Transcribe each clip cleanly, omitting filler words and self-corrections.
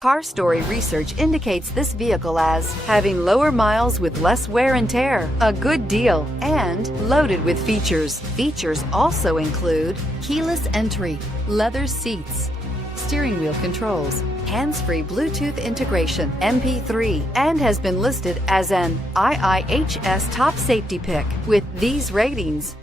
Car Story research indicates this vehicle as having lower miles with less wear and tear, a good deal, and loaded with features. Features also include keyless entry, leather seats, steering wheel controls, hands-free Bluetooth integration, MP3, and has been listed as an IIHS top safety pick with these ratings.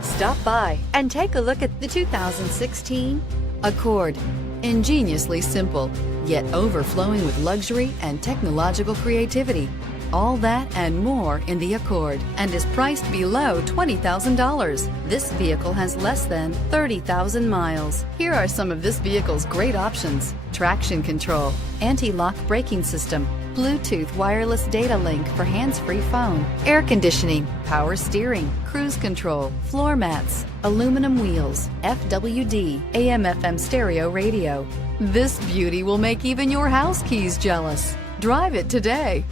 Stop by and take a look at the 2016 Accord. Ingeniously simple, yet overflowing with luxury and technological creativity. All that and more in the Accord, and is priced below $20,000. This vehicle has less than 30,000 miles. Here are some of this vehicle's great options: traction control, anti-lock braking system, Bluetooth wireless data link for hands-free phone, air conditioning, power steering, cruise control, floor mats, aluminum wheels, FWD, AM/FM stereo radio. This beauty will make even your house keys jealous. Drive it today.